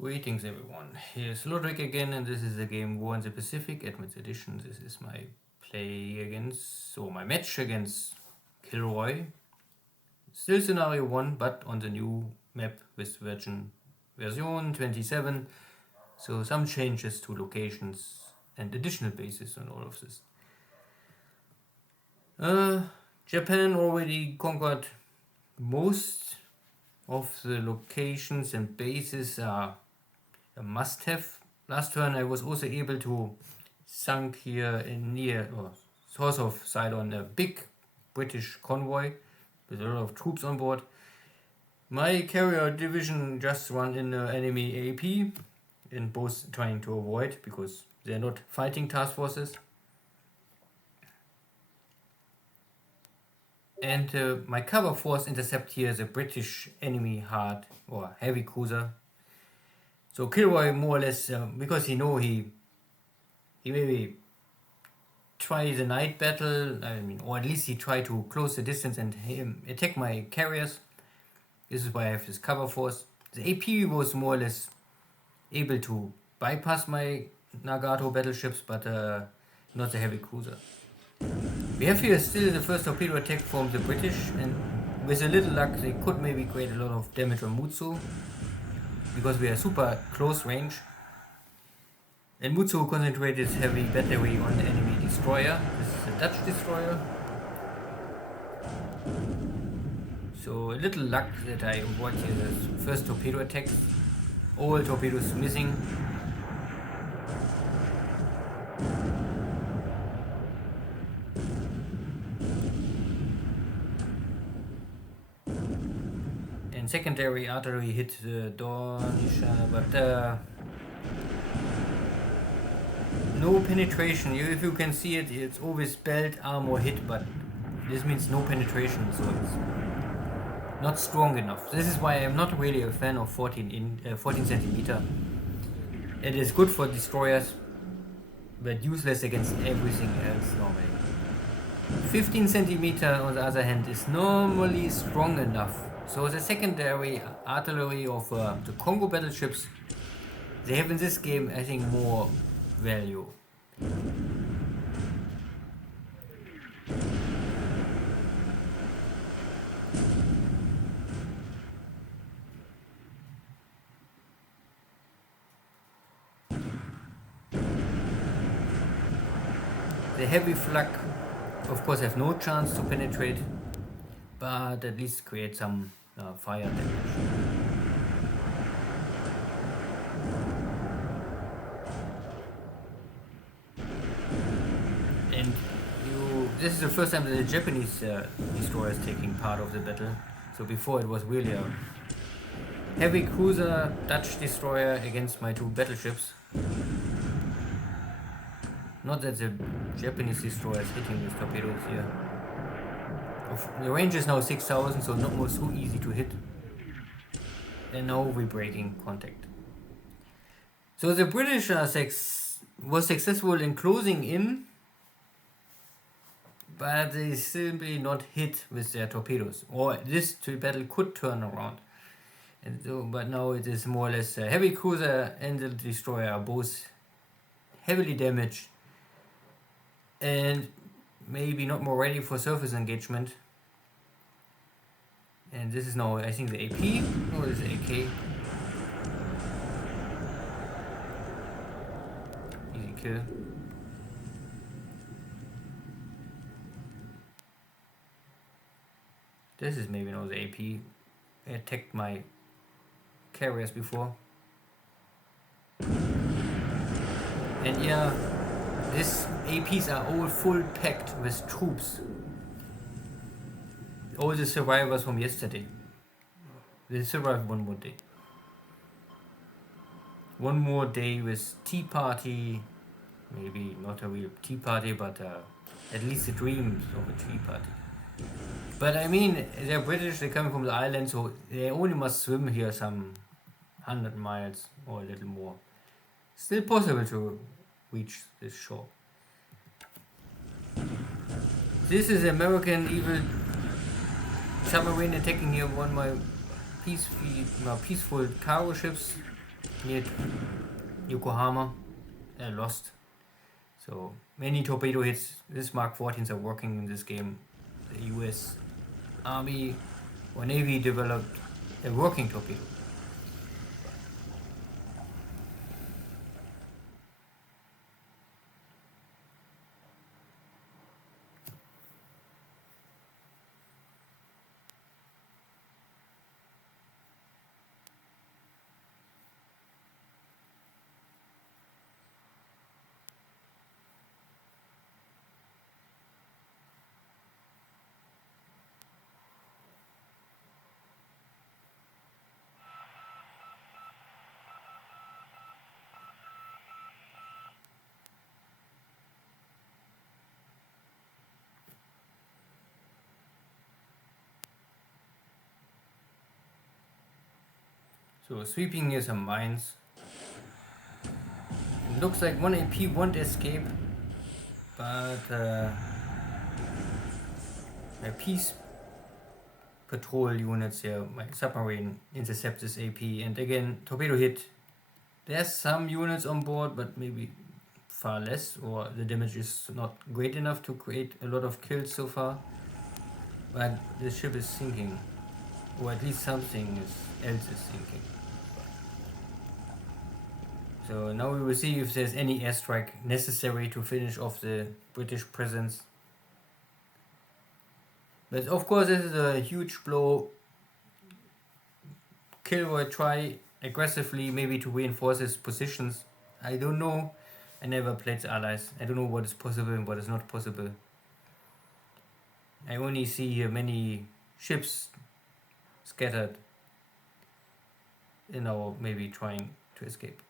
Greetings everyone, here's Ludwig again, and this is the game War in the Pacific, Advanced Edition. This is my my match against KilRoy. Still scenario 1, but on the new map with version 27. So some changes to locations and additional bases on all of this. Japan already conquered most of the locations and bases are a must-have. Last turn I was also able to sunk here in near or source of Ceylon a big British convoy with a lot of troops on board. My carrier division just run in enemy AP and both trying to avoid because they're not fighting task forces. And my cover force intercept here the British enemy hard or heavy cruiser. So KilRoy more or less, because he maybe try the night battle, or at least he try to close the distance and attack my carriers. This is why I have this cover force. The AP was more or less able to bypass my Nagato battleships, but not the heavy cruiser. We have here still the first torpedo attack from the British, and with a little luck they could maybe create a lot of damage on Mutsu, because we are super close range. And Mutsu concentrated heavy battery on the enemy destroyer. This is a Dutch destroyer. So a little luck that I avoid here the first torpedo attack. All torpedoes missing. And secondary artillery hit the Dornischer, but no penetration. If you can see it, it's always belt, armor hit, but this means no penetration, so it's not strong enough. This is why I'm not really a fan of 14 centimeter. It is good for destroyers, but useless against everything else normally. 15 centimeter on the other hand is normally strong enough. So the secondary artillery of the Congo battleships, they have in this game, I think, more value. The heavy flak, of course, have no chance to penetrate, but at least create some fire damage. And this is the first time that the Japanese destroyer is taking part of the battle. So before it was really a heavy cruiser Dutch destroyer against my two battleships. Not that the Japanese destroyer is hitting with torpedoes here. The range is now 6000, so not more so easy to hit. And now we're breaking contact. So the British was successful in closing in, but they simply not hit with their torpedoes. Or this battle could turn around. And so, but now it is more or less a heavy cruiser and the destroyer are both heavily damaged and maybe not more ready for surface engagement. And this is now, I think, the AP, or is it AK? Easy kill. This is maybe now the AP. I attacked my carriers before. And yeah, these APs are all full packed with troops. All the survivors from yesterday. They survived one more day. One more day with tea party. Maybe not a real tea party, but at least the dreams of a tea party. But I mean, they're British, they're coming from the island, so they only must swim here some 100 miles or a little more. Still possible to reach this shore. This is American evil submarine attacking here one of my peaceful cargo ships. near Yokohama, lost. So many torpedo hits. This Mark 14s are working in this game. The US Army or Navy developed a working torpedo. So sweeping near some mines. It looks like one AP won't escape, but my peace patrol units here, my submarine intercepts this AP, and again torpedo hit. There's some units on board, but maybe far less, or the damage is not great enough to create a lot of kills so far. But the ship is sinking, or at least something else is sinking. So now we will see if there's any airstrike necessary to finish off the British presence. But of course this is a huge blow. KilRoy try aggressively maybe to reinforce his positions. I don't know. I never played the Allies. I don't know what is possible and what is not possible. I only see here many ships scattered, maybe trying to escape.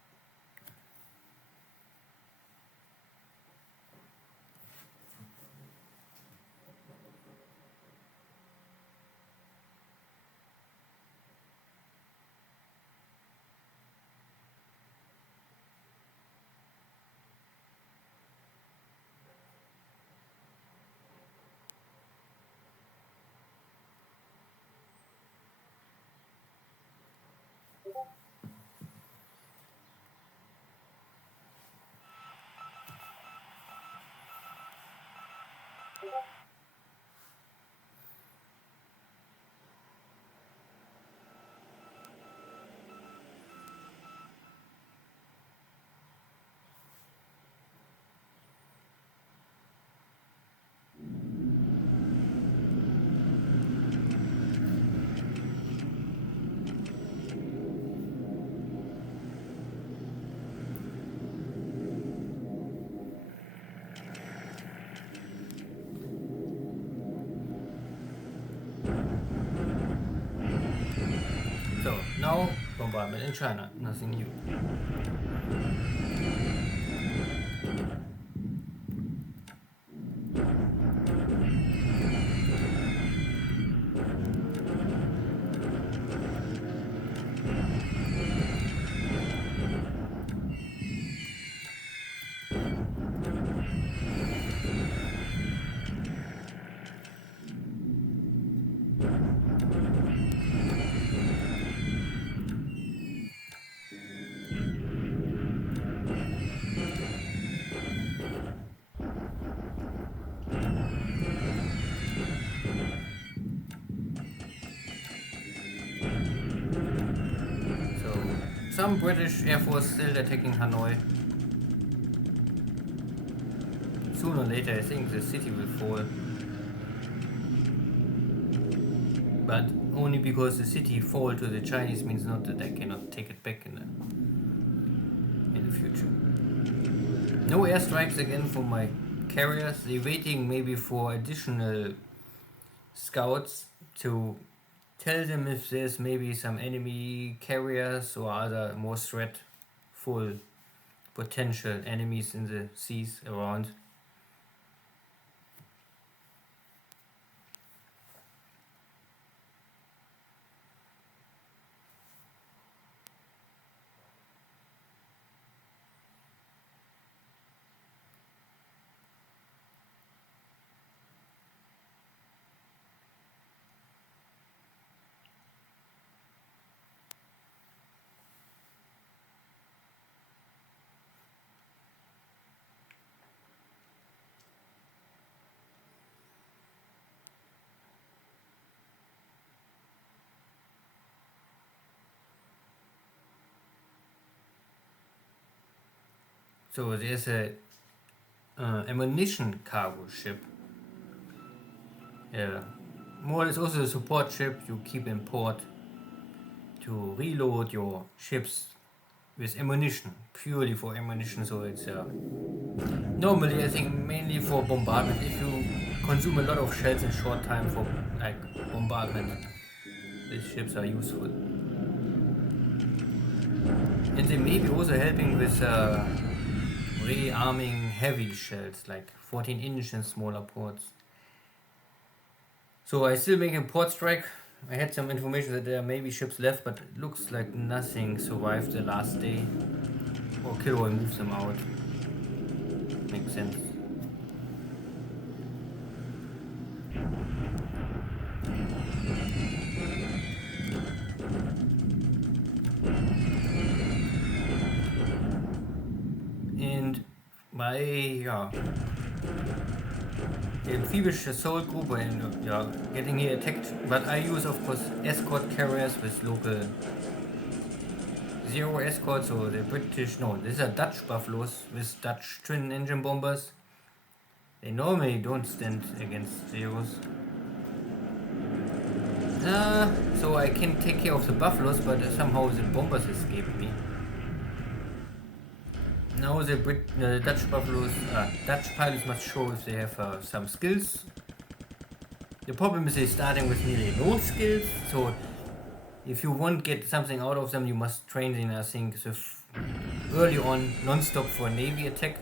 So now bombardment in China, nothing new. Some British Air Force still attacking Hanoi. Sooner or later I think the city will fall. But only because the city fall to the Chinese means not that I cannot take it back in the future. No airstrikes again for my carriers. They're waiting maybe for additional scouts to tell them if there's maybe some enemy carriers or other more threatful potential enemies in the seas around. So there's a ammunition cargo ship. More or less also a support ship you keep in port to reload your ships with ammunition, purely for ammunition. So it's normally I think mainly for bombardment. If you consume a lot of shells in short time for like bombardment, these ships are useful. And they may be also helping with rearming heavy shells like 14-inch and smaller ports. So I still make a port strike. I had some information that there may be ships left, but it looks like nothing survived the last day. Or KilRoy moves them out. Makes sense. And my amphibious assault group and getting here attacked, but I use of course escort carriers with local zero escorts, or the British, no, these are Dutch Buffaloes with Dutch twin engine bombers. They normally don't stand against zeros. So I can take care of the Buffaloes, but somehow the bombers escaped me. Now the Dutch Buffaloes, Dutch pilots must show if they have some skills. The problem is they're starting with nearly no skills, so if you want to get something out of them, you must train them, I think, so early on, non-stop for a navy attack.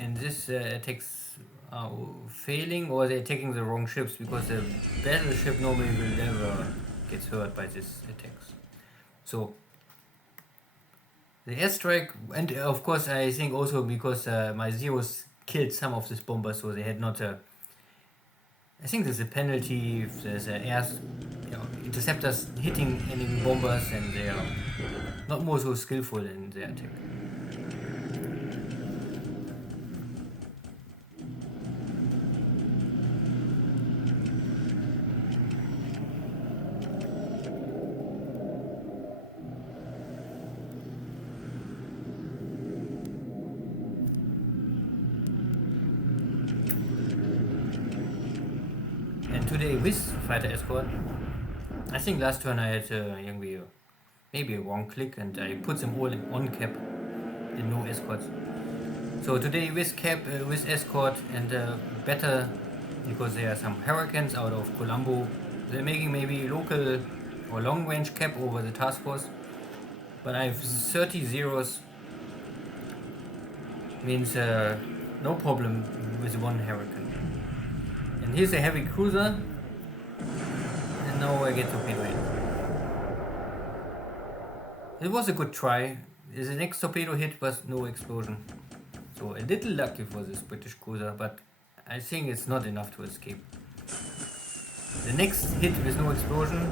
And this attacks are failing, or they're attacking the wrong ships, because the battleship normally will never get hurt by these attacks. So the airstrike, and of course I think also because my zeros killed some of these bombers, so they had not I think there's a penalty if there's interceptors hitting enemy bombers and they are not more so skillful in their attack. Today with fighter escort, I think last turn I had maybe a wrong click and I put them all on cap and no escorts. So today with cap, with escort and better, because there are some Hurricanes out of Colombo. They're making maybe local or long range cap over the task force, but I have 30 zeros, means no problem with one Hurricane. And here's a heavy cruiser, and now I get torpedo hit. It was a good try. The next torpedo hit was no explosion. So a little lucky for this British cruiser, but I think it's not enough to escape. The next hit with no explosion,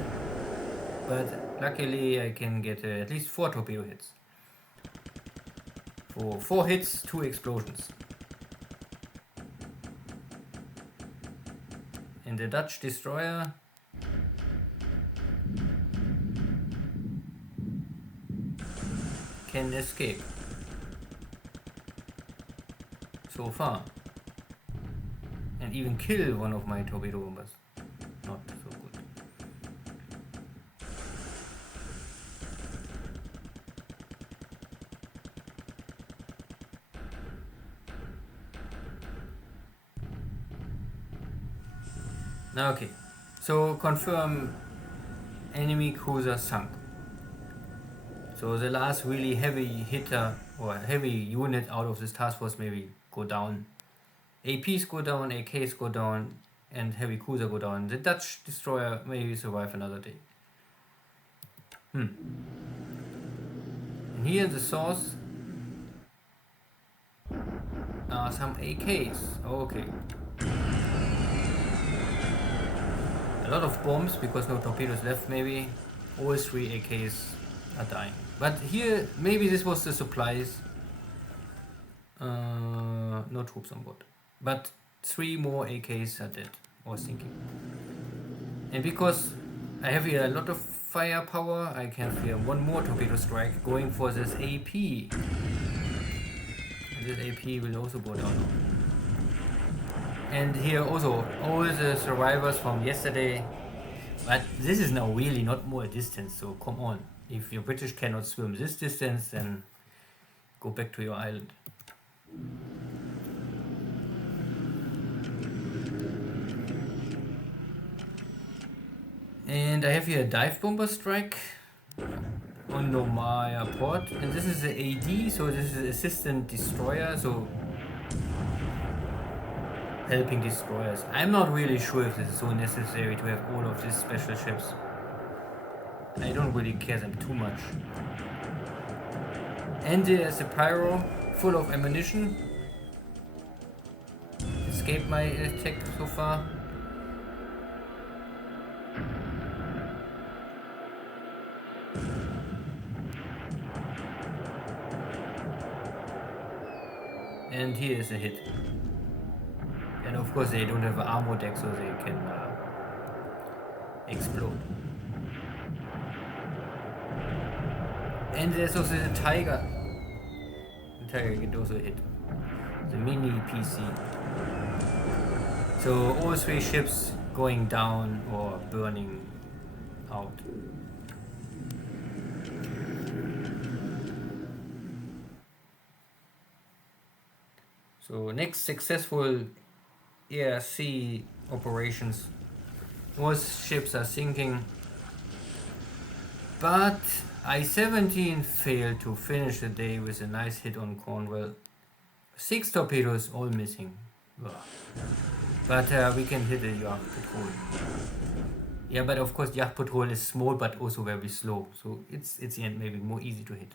but luckily I can get at least 4 torpedo hits. For 4 hits, 2 explosions. And the Dutch destroyer can escape so far and even kill one of my torpedo bombers. Not so good. Okay, so confirm enemy cruiser sunk. So the last really heavy hitter or heavy unit out of this task force maybe go down. APs go down, AKs go down, and heavy cruiser go down. The Dutch destroyer maybe survive another day. And here in the source are some AKs. Okay. A lot of bombs because no torpedoes left maybe. All 3 AKs are dying. But here, maybe this was the supplies. No troops on board. But 3 more AKs are dead, I was thinking. And because I have here a lot of firepower, I can feel one more torpedo strike going for this AP. And this AP will also go down. And here also all the survivors from yesterday. But this is now really not more distance, so come on. If your British cannot swim this distance, then go back to your island. And I have here a dive bomber strike on Nomaya port, and this is the AD, so this is assistant destroyer, so helping destroyers. I'm not really sure if this is so necessary to have all of these special ships. I don't really care them too much. And there's a pyro full of ammunition. Escaped my attack so far. And here is a hit. And of course they don't have an armor deck, so they can explode. And there's also the Tiger. The Tiger can also hit. The mini PC. So all three ships going down or burning out. So next successful air-sea operations. Most ships are sinking, but I-17 failed to finish the day with a nice hit on Cornwall. 6 torpedoes, all missing. Ugh. But we can hit the yacht patrol. Yeah, but of course yacht patrol is small but also very slow, so it's the end maybe more easy to hit.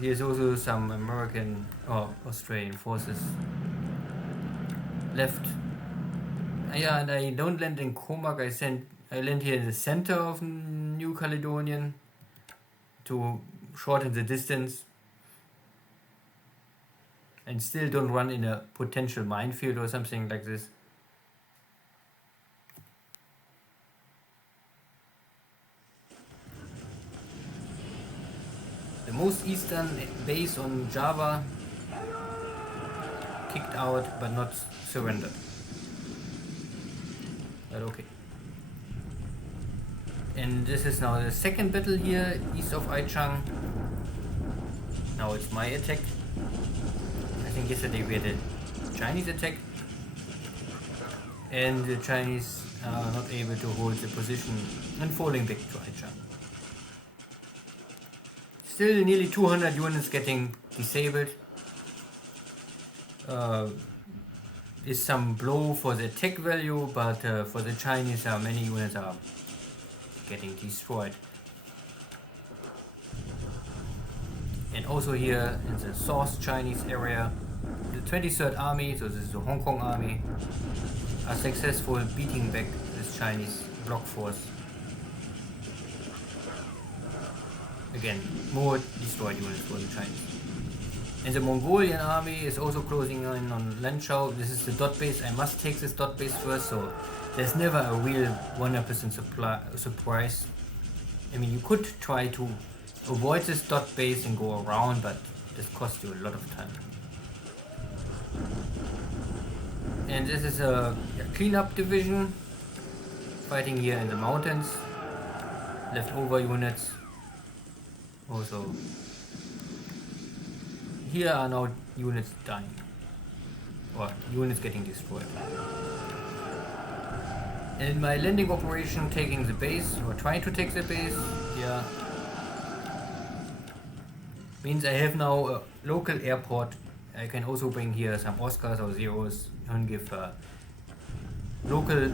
Here's also some American or Australian forces left. Yeah, and I don't land in Comac, I land here in the center of New Caledonian to shorten the distance. And still don't run in a potential minefield or something like this. The most eastern base on Java kicked out but not surrendered. But okay. And this is now the second battle here east of Aichang. Now it's my attack. I think yesterday we had a Chinese attack. And the Chinese are not able to hold the position and falling back to Aichang. Still nearly 200 units getting disabled. Is some blow for the tech value, but for the Chinese many units are getting destroyed. And also here in the South Chinese area, the 23rd Army, so this is the Hong Kong Army, are successful beating back this Chinese block force. Again, more destroyed units for the Chinese. And the Mongolian army is also closing in on Lanzhou. This is the dot base. I must take this dot base first, so there's never a real 100% surprise. I mean, you could try to avoid this dot base and go around, but this costs you a lot of time. And this is a cleanup division fighting here in the mountains. Leftover units. Also, here are now units dying, or units getting destroyed. And my landing operation taking the base, or trying to take the base, yeah, means I have now a local airport. I can also bring here some Oscars or Zeros and give local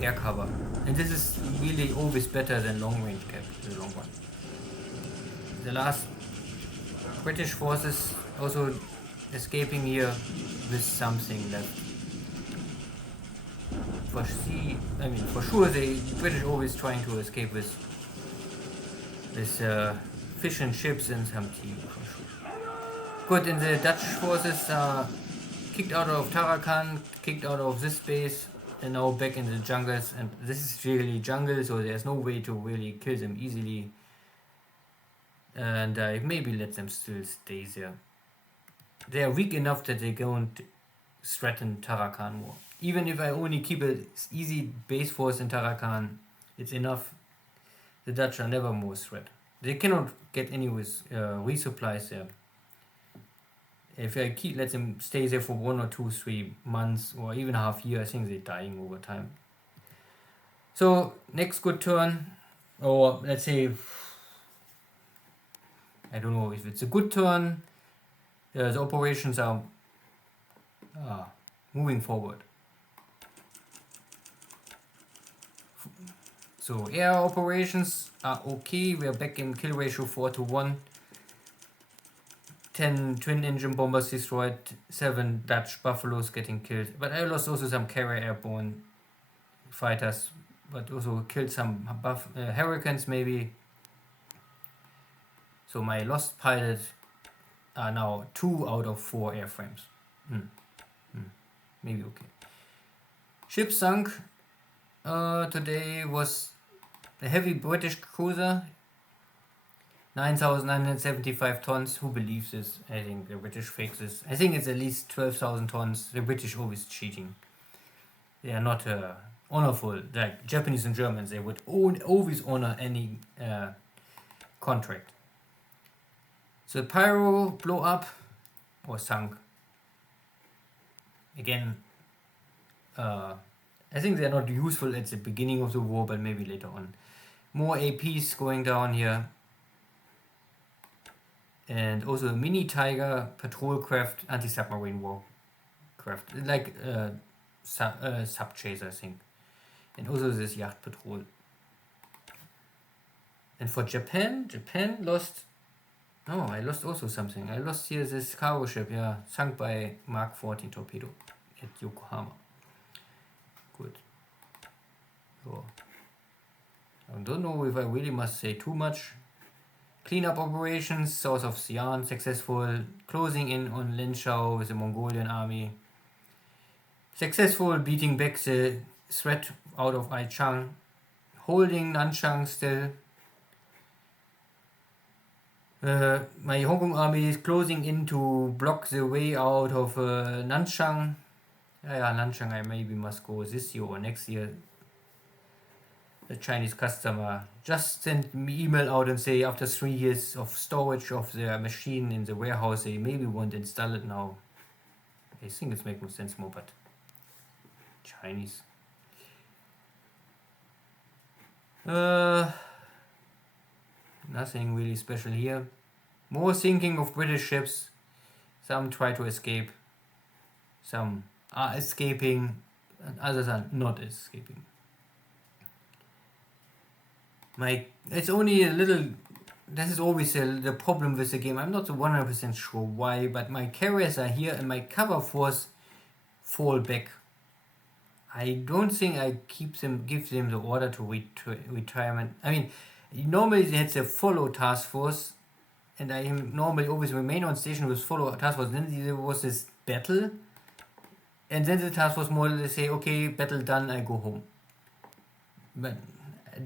air cover. And this is really always better than long range cap, the long one. The last British forces also escaping here with something left. For sure the British always trying to escape with fish and chips and some tea, for sure. Good, and the Dutch forces are kicked out of Tarakan, kicked out of this base, and now back in the jungles. And this is really jungle, so there's no way to really kill them easily. And I maybe let them still stay there. They are weak enough that they don't threaten Tarakan more. Even if I only keep an easy base force in Tarakan, it's enough. The Dutch are never more threat. They cannot get any with resupplies there. If I let them stay there for 1 or 2, 3 months or even half year, I think they're dying over time. So next good turn, or let's say, I don't know if it's a good turn. The operations are moving forward. So air operations are okay. We are back in kill ratio 4-1. 10 twin engine bombers destroyed, 7 Dutch buffaloes getting killed. But I lost also some carrier airborne fighters, but also killed some hurricanes maybe. So my lost pilots are now 2 out of 4 airframes. Maybe okay. Ship sunk. Today was a heavy British cruiser. 9,975 tons. Who believes this? I think the British fakes this. I think it's at least 12,000 tons. The British always cheating. They are not honorful. Like Japanese and Germans, they would always honor any contract. So Pyro blow up or sunk. Again, I think they're not useful at the beginning of the war, but maybe later on. More APs going down here. And also a mini Tiger patrol craft, anti-submarine war craft, like sub chaser, I think. And also this yacht patrol. And for Japan lost. Oh, I lost also something. I lost here this cargo ship, yeah, sunk by Mark 14 torpedo at Yokohama. Good. So, I don't know if I really must say too much. Cleanup operations south of Xi'an successful. Closing in on Linshao with the Mongolian army. Successful beating back the threat out of Aichang. Holding Nanchang still. My Hong Kong army is closing in to block the way out of Nanchang. Yeah, Nanchang I maybe must go this year or next year. The Chinese customer just sent me email out and say after 3 years of storage of their machine in the warehouse, they maybe won't install it now. I think it's making sense more, but Chinese. Nothing really special here. More sinking of British ships. Some try to escape. Some are escaping, and others are not escaping. It's only a little. This is always the problem with the game. I'm not 100% sure why, but my carriers are here and my cover force fall back. I don't think I give them the order to retirement. I mean, normally they had the follow task force, and I normally always remain on station with follow task force. Then there was this battle, and then the task force more or less say, okay, battle done, I go home. But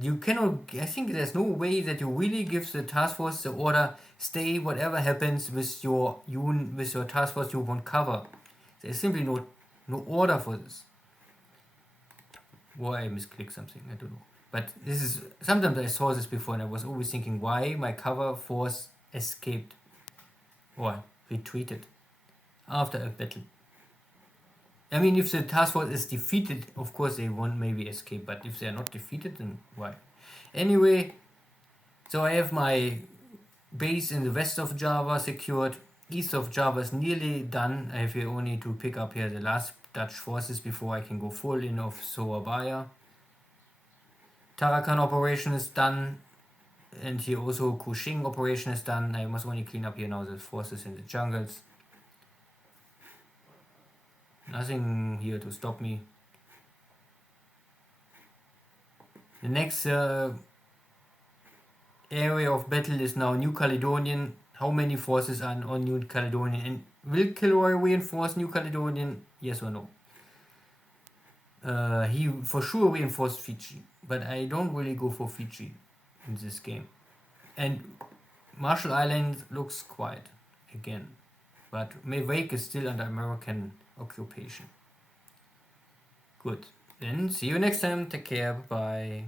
you cannot, I think there's no way that you really give the task force the order, stay whatever happens with your task force you won't cover. There's simply no order for this. Or I misclicked something, I don't know. But this is, sometimes I saw this before and I was always thinking why my cover force escaped or retreated after a battle. I mean, if the task force is defeated, of course they won't maybe escape, but if they are not defeated, then why? Anyway, so I have my base in the west of Java secured. East of Java is nearly done. I have here only to pick up here the last Dutch forces before I can go full in of Surabaya. Tarakan operation is done. And here also Kuching operation is done. I must only clean up here now the forces in the jungles. Nothing here to stop me. The next area of battle is now New Caledonian. How many forces are on New Caledonian? And Will KilRoy reinforce New Caledonian? Yes or no? He for sure reinforced Fiji, but I don't really go for Fiji in this game. And Marshall Islands looks quiet again, but Wake is still under American occupation. Good. Then see you next time. Take care. Bye.